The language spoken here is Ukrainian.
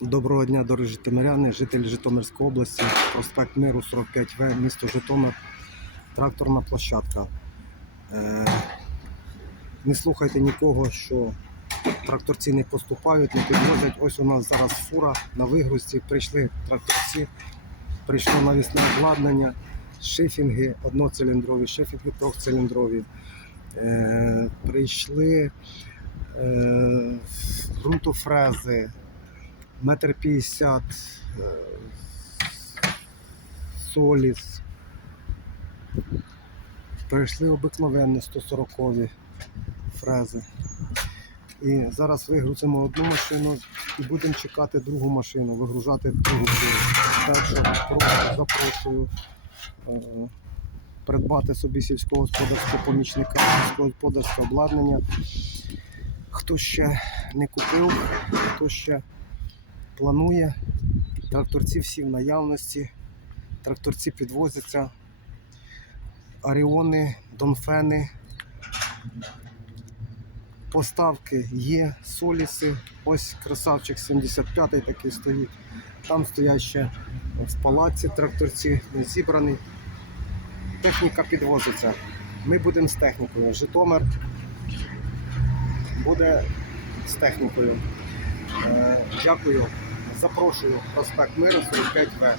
Доброго дня, дорогі житомиряни, жителі Житомирської області, проспект Миру 45В, місто Житомир, тракторна площадка. Е, не слухайте нікого, що тракторці не поступають, не підвозять. Ось у нас зараз фура на вигрузці. Прийшли тракторці, прийшло навісне обладнання, шифінги одноциліндрові, шифінги трьохциліндрові. Е, прийшли е, ґрунтофрези метр п'ятдесят, е, соліс. Прийшли обикновенні 140 фрези. І зараз вигрузимо одну машину і будемо чекати другу машину, вигружати другу. Так що просто запрошую е, придбати собі сільськогосподарського помічника, сільськогосподарське обладнання. Хто ще не купив, хто ще планує. Тракторці всі в наявності. Тракторці підвозяться. Аріони, Донфени. Поставки є, соліси. Ось красавчик 75-й такий стоїть. Там стоять ще в палаці тракторці, він зібраний. Техніка підвозиться. Ми будемо з технікою. Житомир буде з технікою. Е, Дякую. Запрошую проспект Миру 45В.